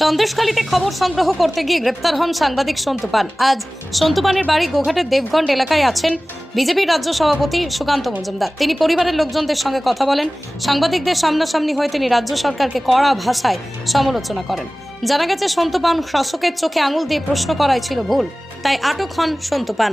সন্দেশখালীতে খবর সংগ্রহ করতে গিয়ে গ্রেপ্তার হন সাংবাদিক সন্তুপান আজ সন্তুপানের বাড়ি গোঘাটের দেবগঞ্জ এলাকায় আছেন বিজেপির রাজ্য সভাপতি সুকান্ত মজুমদার তিনি পরিবারের লোকজনদের সঙ্গে কথা বলেন সাংবাদিকদের সামনাসামনি হয়ে তিনি রাজ্য সরকারকে কড়া ভাষায় সমালোচনা করেন জানা গেছে সন্তুপান শাসকের চোখে আঙুল দিয়ে প্রশ্ন করাই ছিল ভুল তাই আটক হন সন্তুপান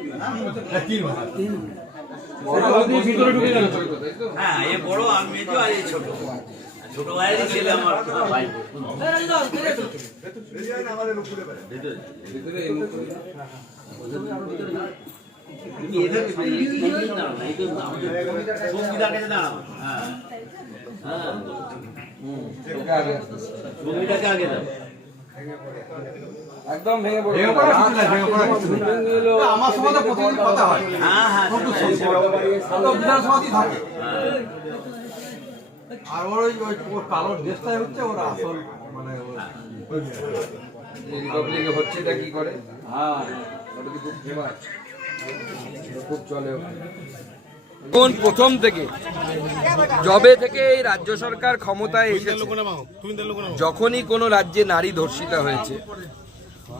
হ্যাঁ এ বড় আর মেজো আর এই ছোট ছোট ভাইয়ের আমার ভাই সংবিধার কাছে দাঁড়াবো হ্যাঁ হ্যাঁ আগে দাও হ্যাঁ, হ্যাঁ, হ্যাঁ, আর ওর ওই ওর কালো ড্রেসটাই হচ্ছে ওর আসল মানে হচ্ছে এটা কি করে খুব চলে কোন প্রথম থেকে জবে থেকে এই রাজ্য সরকার ক্ষমতায় এসে যখনই কোনো রাজ্যে নারী ধর্ষিতা হয়েছে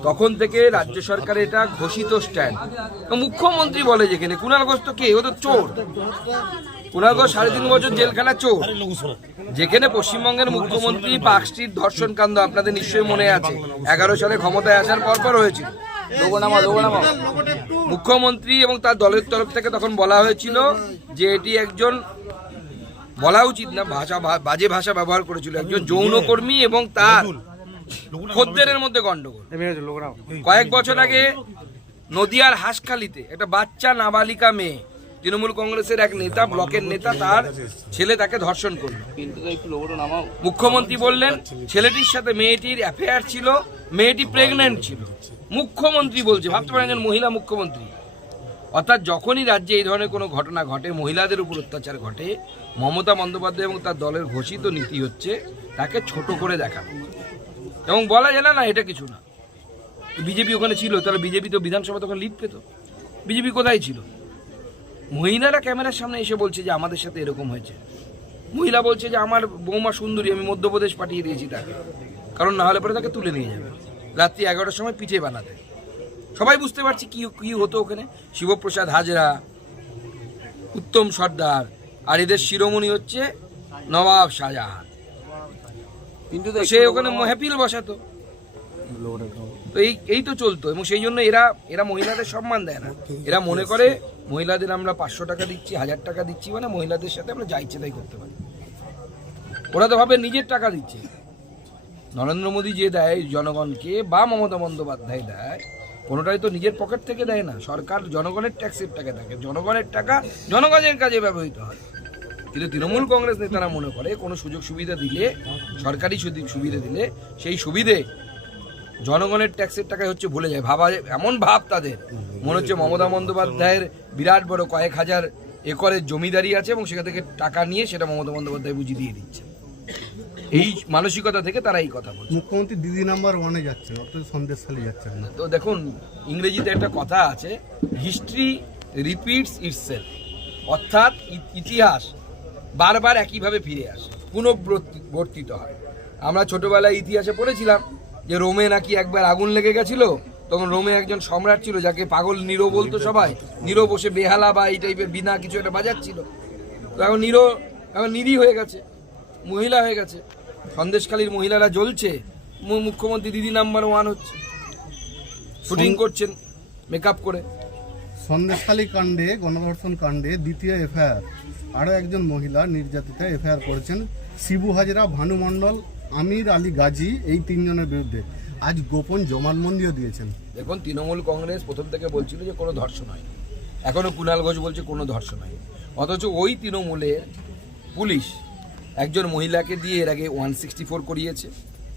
তখন থেকে রাজ্য সরকার এটা ঘোষিত স্ট্যান্ড মুখ্যমন্ত্রী বলে যেখানে কুণাল ঘোষ তো কে ও তো চোর কুণাল ঘোষ সাড়ে তিন বছর জেলখানা চোর যেখানে পশ্চিমবঙ্গের মুখ্যমন্ত্রী পার্ক স্ট্রিট ধর্ষণ কাণ্ড আপনাদের নিশ্চয়ই মনে আছে এগারো সালে ক্ষমতায় আসার পরপর হয়েছিল মুখ্যমন্ত্রী এবং তার দলের তরফ থেকে তখন বলা হয়েছিল যে এটি একজন বলা উচিত না ভাষা বাজে ভাষা ব্যবহার করেছিল একজন যৌনকর্মী এবং তার খদ্দেরের মধ্যে গন্ডগোল কয়েক বছর আগে নদিয়ার হাসখালিতে একটা বাচ্চা নাবালিকা মেয়ে তৃণমূল কংগ্রেসের এক নেতা ব্লকের নেতা তার ছেলে তাকে ধর্ষণ করল মুখ্যমন্ত্রী বললেন ছেলেটির সাথে মেয়েটির অ্যাফেয়ার ছিল মেয়েটি প্রেগনেন্ট ছিল মুখ্যমন্ত্রী বলছে ভাবতে পারেন একজন মহিলা মুখ্যমন্ত্রী অর্থাৎ যখনই রাজ্যে এই ধরনের কোনো ঘটনা ঘটে মহিলাদের উপর অত্যাচার ঘটে মমতা বন্দ্যোপাধ্যায় এবং তার দলের ঘোষিত নীতি হচ্ছে তাকে ছোট করে দেখানো এবং বলা যায় না এটা কিছু না বিজেপি ওখানে ছিল তাহলে বিজেপি তো বিধানসভা তখন লিড পেত বিজেপি কোথায় ছিল মহিলারা ক্যামেরার সামনে এসে বলছে যে আমাদের সাথে এরকম হয়েছে মহিলা বলছে যে আমার বৌমা সুন্দরী আমি মধ্যপ্রদেশ পাঠিয়ে দিয়েছি তাকে কারণ না হলে পরে তাকে তুলে নিয়ে যাবে রাত্রি এগারোটার সময় পিঠে বানাতে সবাই বুঝতে পারছি কি কি হতো ওখানে শিবপ্রসাদ হাজরা উত্তম সর্দার আর এদের শিরোমণি হচ্ছে নবাব শাহজাহান কিন্তু সে ওখানে মাহফিল বসাতো তো এই এই তো চলতো এবং সেই জন্য এরা এরা মহিলাদের সম্মান দেয় না এরা মনে করে মহিলাদের আমরা পাঁচশো টাকা দিচ্ছি হাজার টাকা দিচ্ছি মানে মহিলাদের সাথে আমরা যা ইচ্ছে তাই করতে পারি ওরা তো ভাবে নিজের টাকা দিচ্ছে নরেন্দ্র মোদী যে দেয় জনগণকে বা মমতা বন্দ্যোপাধ্যায় দেয় কোনোটাই তো নিজের পকেট থেকে দেয় না সরকার জনগণের ট্যাক্সের টাকা থাকে জনগণের টাকা জনগণের কাজে ব্যবহৃত হয় কিন্তু তৃণমূল কংগ্রেস নেতারা মনে করে কোনো সুযোগ সুবিধা দিলে সরকারি সুবিধা দিলে সেই সুবিধে জনগণের ট্যাক্সের টাকায় হচ্ছে ভুলে যায় ভাবা এমন ভাব তাদের মনে হচ্ছে মমতা বন্দ্যোপাধ্যায়ের বিরাট বড় কয়েক হাজার একরের জমিদারি আছে এবং সেখান থেকে টাকা নিয়ে সেটা মমতা বন্দ্যোপাধ্যায় বুঝিয়ে দিয়ে দিচ্ছে এই মানসিকতা থেকে তারা এই কথা বলছে মুখ্যমন্ত্রী দিদি নাম্বার ওয়ানে যাচ্ছে অর্থাৎ সন্দেশশালী যাচ্ছেন তো দেখুন ইংরেজিতে একটা কথা আছে হিস্ট্রি রিপিটস ইটসেলফ অর্থাৎ ইতিহাস বারবার একইভাবে ফিরে আসে পুনঃবর্তিত হয় আমরা ছোটোবেলায় ইতিহাসে পড়েছিলাম যে রোমে নাকি একবার আগুন লেগে গেছিলো তখন রোমে একজন সম্রাট ছিল যাকে পাগল নিরো বলতো সবাই নিরো বসে বেহালা বা এই টাইপের বিনা কিছু একটা বাজাচ্ছিল তো এখন নিরো এখন নিরি হয়ে গেছে মহিলা হয়ে গেছে সন্দেশকালীর মহিলারা জ্বলছে মুখ্যমন্ত্রী দিদি নাম্বার ওয়ান হচ্ছে শুটিং করছেন মেকআপ করে সন্দেশখালী কাণ্ডে গণধর্ষণ কাণ্ডে দ্বিতীয় এফআইআর আরও একজন মহিলা নির্যাতিতা এফআইআর করেছেন শিবু হাজরা ভানু মণ্ডল আমির আলী গাজী এই তিনজনের বিরুদ্ধে আজ গোপন জমানবন্দিও দিয়েছেন দেখুন তৃণমূল কংগ্রেস প্রথম থেকে বলছিল যে কোনো ধর্ষণ হয়নি এখনও কুণাল ঘোষ বলছে কোনো ধর্ষণ নয় অথচ ওই তৃণমূলের পুলিশ একজন মহিলাকে দিয়ে এর আগে ওয়ান সিক্সটি ফোর করিয়েছে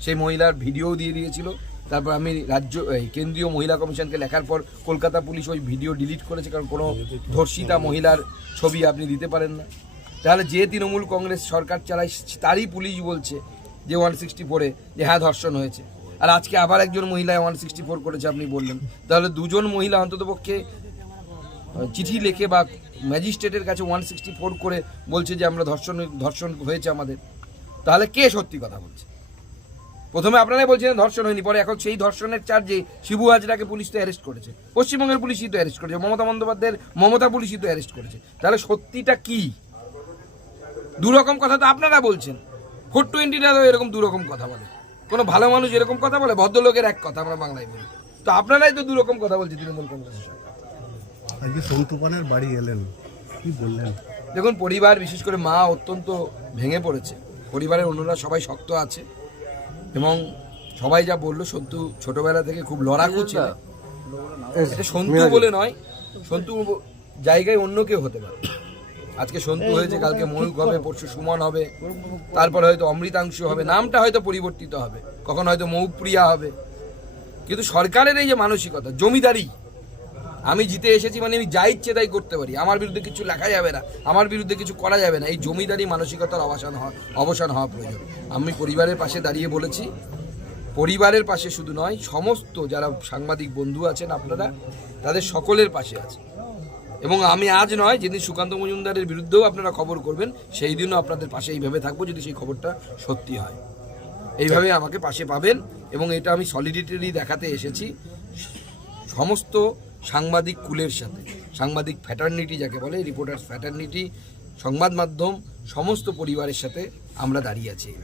সেই মহিলার ভিডিও দিয়ে দিয়েছিল তারপর আমি রাজ্য কেন্দ্রীয় মহিলা কমিশনকে লেখার পর কলকাতা পুলিশ ওই ভিডিও ডিলিট করেছে কারণ কোনো ধর্ষিতা মহিলার ছবি আপনি দিতে পারেন না তাহলে যে তৃণমূল কংগ্রেস সরকার চালায় তারই পুলিশ বলছে যে ওয়ান সিক্সটি ফোরে যে হ্যাঁ ধর্ষণ হয়েছে আর আজকে আবার একজন মহিলা ওয়ান সিক্সটি ফোর করেছে আপনি বললেন তাহলে দুজন মহিলা অন্ততপক্ষে চিঠি লেখে বা ম্যাজিস্ট্রেটের কাছে ওয়ান সিক্সটি ফোর করে বলছে যে আমরা ধর্ষণ ধর্ষণ হয়েছে আমাদের তাহলে কে সত্যি কথা বলছে প্রথমে আপনারাই বলছিলেন ধর্ষণ হয়নি পরে এখন সেই ধর্ষণের চার্জে শিবু হাজরাকে পুলিশ তো অ্যারেস্ট করেছে পশ্চিমবঙ্গের পুলিশই তো অ্যারেস্ট করেছে মমতা বন্দ্যোপাধ্যায়ের মমতা পুলিশই তো অ্যারেস্ট করেছে তাহলে সত্যিটা কি দুরকম কথা তো আপনারা বলছেন ফোর টোয়েন্টিটাও এরকম দুরকম কথা বলে কোনো ভালো মানুষ এরকম কথা বলে ভদ্রলোকের এক কথা আমরা বাংলায় বলি তো আপনারাই তো দুরকম কথা বলছে তৃণমূল কংগ্রেসের সঙ্গে বাড়ি এলেন কি বললেন দেখুন পরিবার বিশেষ করে মা অত্যন্ত ভেঙে পড়েছে পরিবারের অন্যরা সবাই শক্ত আছে এবং সবাই যা বললো সন্তু ছোটবেলা থেকে খুব লড়াকু ছিল সন্তু বলে নয় সন্তু জায়গায় অন্য কেউ হতে পারে আজকে সন্তু হয়েছে কালকে ময়ূক হবে পরশু সুমন হবে তারপরে হয়তো অমৃতাংশ হবে নামটা হয়তো পরিবর্তিত হবে কখন হয়তো মৌপ্রিয়া হবে কিন্তু সরকারের এই যে মানসিকতা জমিদারি আমি জিতে এসেছি মানে আমি যা ইচ্ছে তাই করতে পারি আমার বিরুদ্ধে কিছু লেখা যাবে না আমার বিরুদ্ধে কিছু করা যাবে না এই জমিদারি মানসিকতার অবসান হওয়া অবসান হওয়া প্রয়োজন আমি পরিবারের পাশে দাঁড়িয়ে বলেছি পরিবারের পাশে শুধু নয় সমস্ত যারা সাংবাদিক বন্ধু আছেন আপনারা তাদের সকলের পাশে আছে এবং আমি আজ নয় যেদিন সুকান্ত মজুমদারের বিরুদ্ধেও আপনারা খবর করবেন সেই দিনও আপনাদের পাশে এইভাবে থাকবো যদি সেই খবরটা সত্যি হয় এইভাবে আমাকে পাশে পাবেন এবং এটা আমি সলিডিটারি দেখাতে এসেছি সমস্ত সাংবাদিক কুলের সাথে সাংবাদিক ফ্যাটার্নিটি যাকে বলে রিপোর্টার্স ফ্যাটার্নিটি সংবাদ মাধ্যম সমস্ত পরিবারের সাথে আমরা দাঁড়িয়ে আছি